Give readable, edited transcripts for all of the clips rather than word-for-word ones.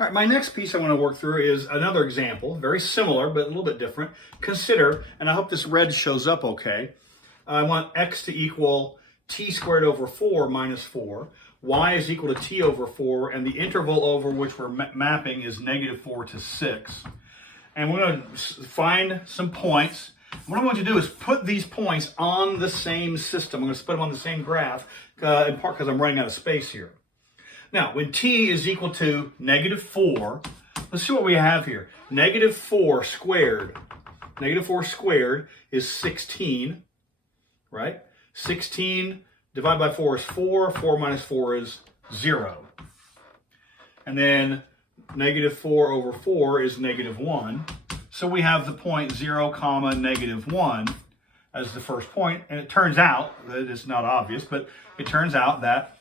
All right, my next piece I want to work through is another example, very similar, but a little bit different. Consider, and I hope this red shows up okay, I want x to equal t squared over 4 minus 4, y is equal to t over 4, and the interval over which we're mapping is -4 to 6. And we're going to find some points. What I want you to do is put these points on the same system. I'm going to put them on the same graph, in part because I'm running out of space here. Now, when t is equal to -4, let's see what we have here. -4 squared. -4 squared is 16, right? 16 divided by 4 is 4. 4 minus 4 is 0. And then -4 over 4 is -1. So we have the point 0, comma, -1 as the first point. And it turns out, that it's not obvious, but it turns out that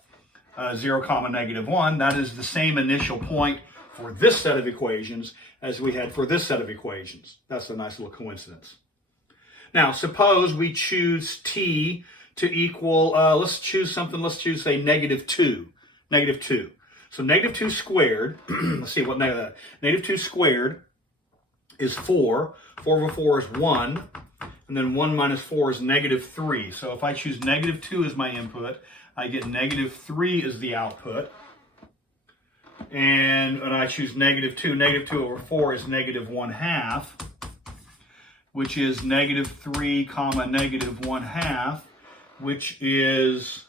0, comma, -1, that is the same initial point for this set of equations as we had for this set of equations. That's a nice little coincidence. Now, suppose we choose t to equal, let's choose something, let's choose, say, -2. -2. So -2 squared, let's see what -2 squared is 4. 4 over 4 is 1. And then 1 minus 4 is -3. So if I choose -2 as my input, I get -3 as the output. And when I choose -2, -2 over 4 is -1/2, which is -3, comma, -1/2, which is,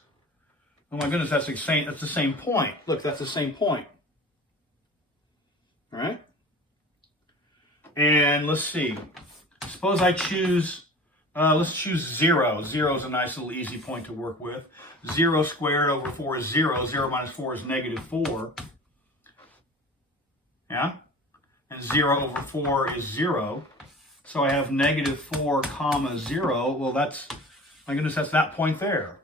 oh my goodness, that's the same point. Look, that's the same point. All right? And let's see. Suppose I choose, let's choose 0. 0 is a nice little easy point to work with. 0 squared over 4 is 0. 0 minus 4 is -4. Yeah? And 0 over 4 is 0. So I have -4, comma, 0. Well, that's, my goodness, that's that point there.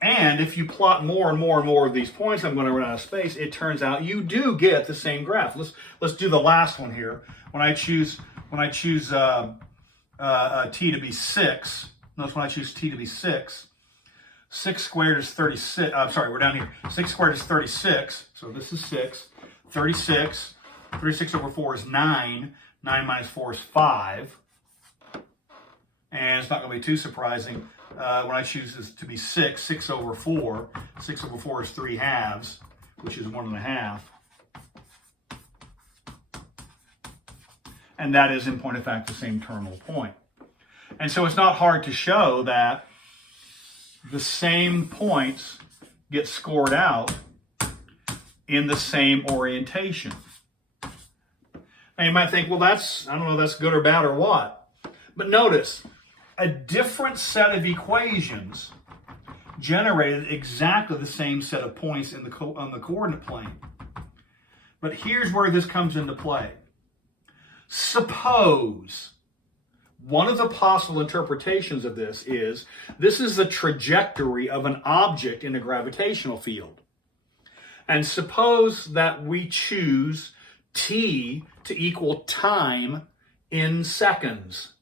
And if you plot more and more and more of these points, I'm going to run out of space. It turns out you do get the same graph. Let's do the last one here. When I choose t to be 6, notice when I choose t to be 6, 6 squared is 36. I'm sorry, we're down here. 6 squared is 36. So this is 6. 36. 36 over 4 is 9. 9 minus 4 is 5. And it's not going to be too surprising. When I choose this to be 6, 6 over 4. 6 over 4 is 3/2, which is 1.5. And that is, in point of fact, the same terminal point. And so it's not hard to show that the same points get scored out in the same orientation. Now you might think, well, that's, I don't know, that's good or bad or what. But notice, a different set of equations generated exactly the same set of points in on the coordinate plane. But here's where this comes into play. Suppose one of the possible interpretations of this is the trajectory of an object in a gravitational field. And suppose that we choose t to equal time in seconds.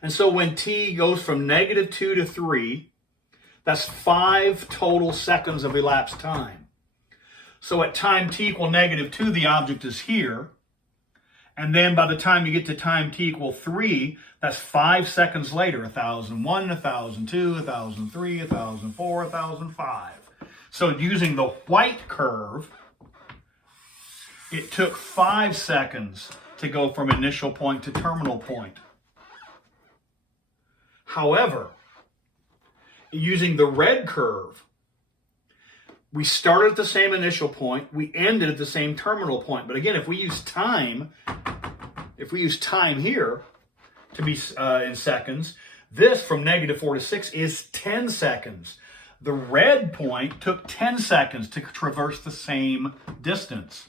And so when t goes from -2 to 3, that's 5 total seconds of elapsed time. So at time t equal -2, the object is here. And then by the time you get to time t equal 3, that's 5 seconds later, 1001, 1002, 1003, 1004, 1005. So using the white curve, it took 5 seconds to go from initial point to terminal point. However, using the red curve, we started at the same initial point, we ended at the same terminal point. But again, if we use time here to be in seconds, this from -4 to 6 is 10 seconds. The red point took 10 seconds to traverse the same distance.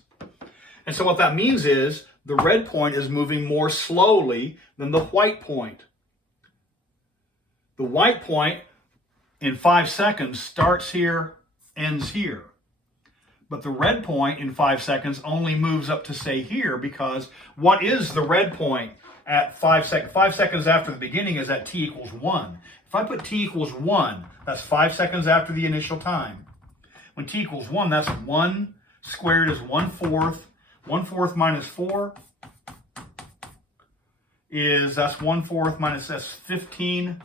And so what that means is the red point is moving more slowly than the white point. The white point in 5 seconds starts here, ends here. But the red point in 5 seconds only moves up to, say, here, because what is the red point at 5 seconds? 5 seconds after the beginning is at t equals 1. If I put t equals 1, that's 5 seconds after the initial time. When t equals 1, that's 1 squared is 1/4. 1/4 minus 4 is, that's 1/4 minus, that's 15,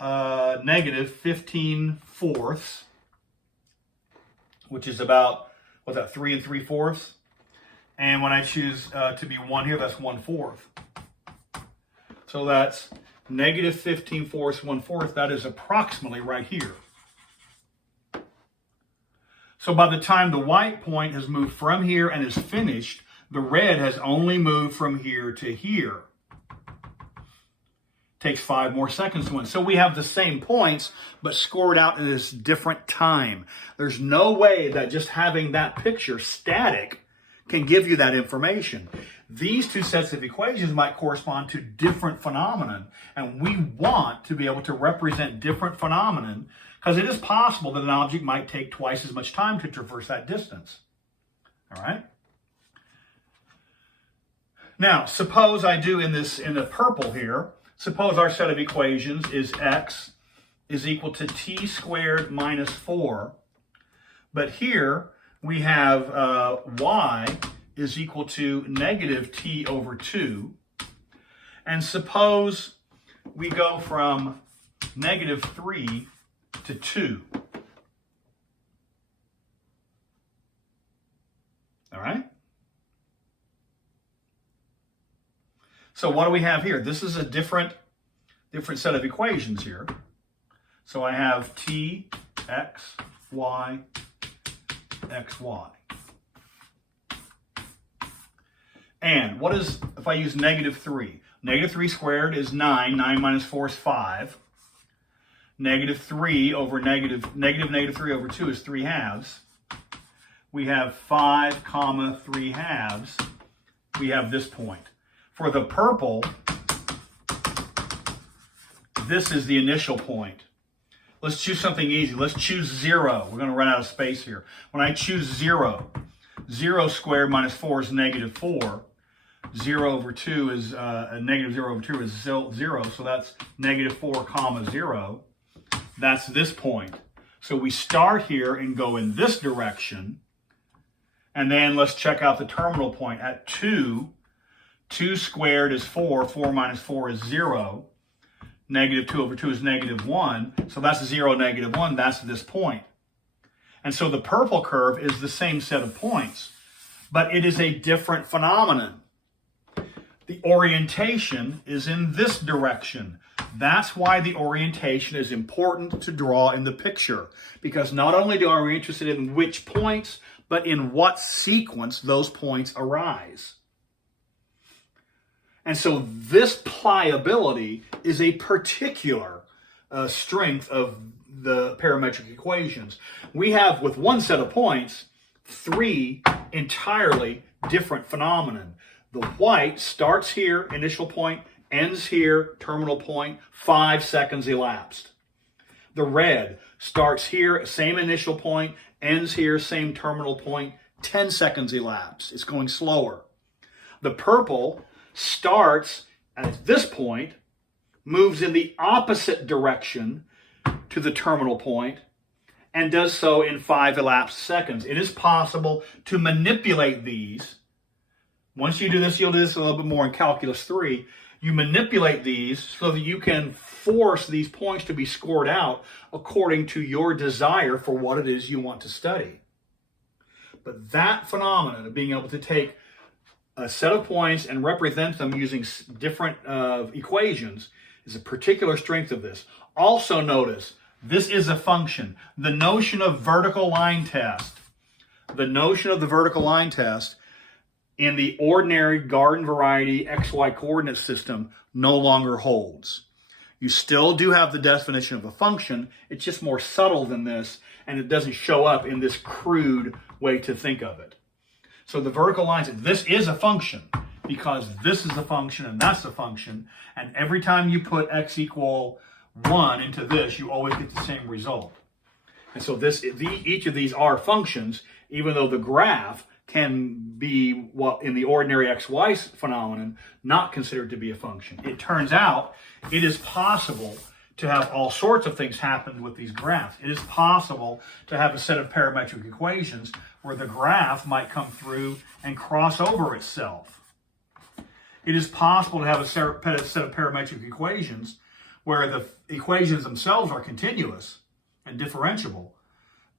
negative 15/4, which is about, what's that, 3 3/4? And when I choose to be 1 here, that's 1/4. So that's negative 15/4, 1/4. That is approximately right here. So by the time the white point has moved from here and is finished, the red has only moved from here to here. Takes 5 more seconds to win. So we have the same points, but scored out in this different time. There's no way that just having that picture static can give you that information. These two sets of equations might correspond to different phenomenon, and we want to be able to represent different phenomenon because it is possible that an object might take twice as much time to traverse that distance. All right? Now, suppose I do in the purple here, suppose our set of equations is x is equal to t squared minus 4. But here we have y is equal to negative t over 2. And suppose we go from negative 3 to 2. All right? So what do we have here? This is a different set of equations here. So I have t, x, y, x, y. And what is, if I use negative 3? Negative 3 squared is 9. 9 minus 4 is 5. Negative 3 over negative 3 over 2 is 3 halves. We have 5 comma 3 halves. We have this point. For the purple, this is the initial point. Let's choose something easy. Let's choose 0. We're going to run out of space here. When I choose 0, 0 squared minus 4 is negative 4. 0 over 2 is, negative 0 over 2 is 0. So that's negative 4 comma 0. That's this point. So we start here and go in this direction. And then let's check out the terminal point at 2. 2 squared is 4. 4 minus 4 is 0. Negative 2 over 2 is negative 1. So that's 0, negative 1. That's this point. And so the purple curve is the same set of points, but it is a different phenomenon. The orientation is in this direction. That's why the orientation is important to draw in the picture, because not only are we interested in which points, but in what sequence those points arise. And so this pliability is a particular strength of the parametric equations. We have, with one set of points, 3 entirely different phenomenon. The white starts here, initial point, ends here, terminal point, 5 seconds elapsed. The red starts here, same initial point, ends here, same terminal point, 10 seconds elapsed. It's going slower. The purple starts at this point, moves in the opposite direction to the terminal point, and does so in 5 elapsed seconds. It is possible to manipulate these. Once you do this, you'll do this a little bit more in Calculus 3. You manipulate these so that you can force these points to be scored out according to your desire for what it is you want to study. But that phenomenon of being able to take a set of points and represent them using different equations is a particular strength of this. Also notice, this is a function. The notion of vertical line test, in the ordinary garden variety XY coordinate system no longer holds. You still do have the definition of a function. It's just more subtle than this, and it doesn't show up in this crude way to think of it. So the vertical lines, this is a function because this is the function and that's the function. And every time you put x equal 1 into this, you always get the same result. And so each of these are functions, even though the graph can be, what in the ordinary XY phenomenon, not considered to be a function. It turns out it is possible to have all sorts of things happen with these graphs. It is possible to have a set of parametric equations where the graph might come through and cross over itself. It is possible to have a set of parametric equations where the equations themselves are continuous and differentiable,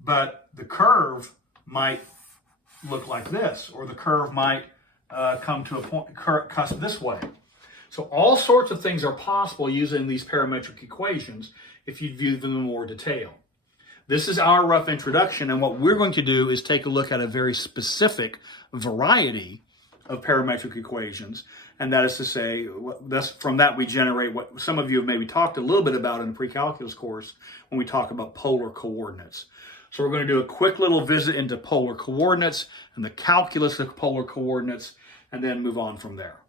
but the curve might look like this, or the curve might come to a point, cusp this way. So all sorts of things are possible using these parametric equations if you view them in more detail. This is our rough introduction, and what we're going to do is take a look at a very specific variety of parametric equations, and that is to say, from that we generate what some of you have maybe talked a little bit about in the pre-calculus course when we talk about polar coordinates. So we're going to do a quick little visit into polar coordinates and the calculus of polar coordinates, and then move on from there.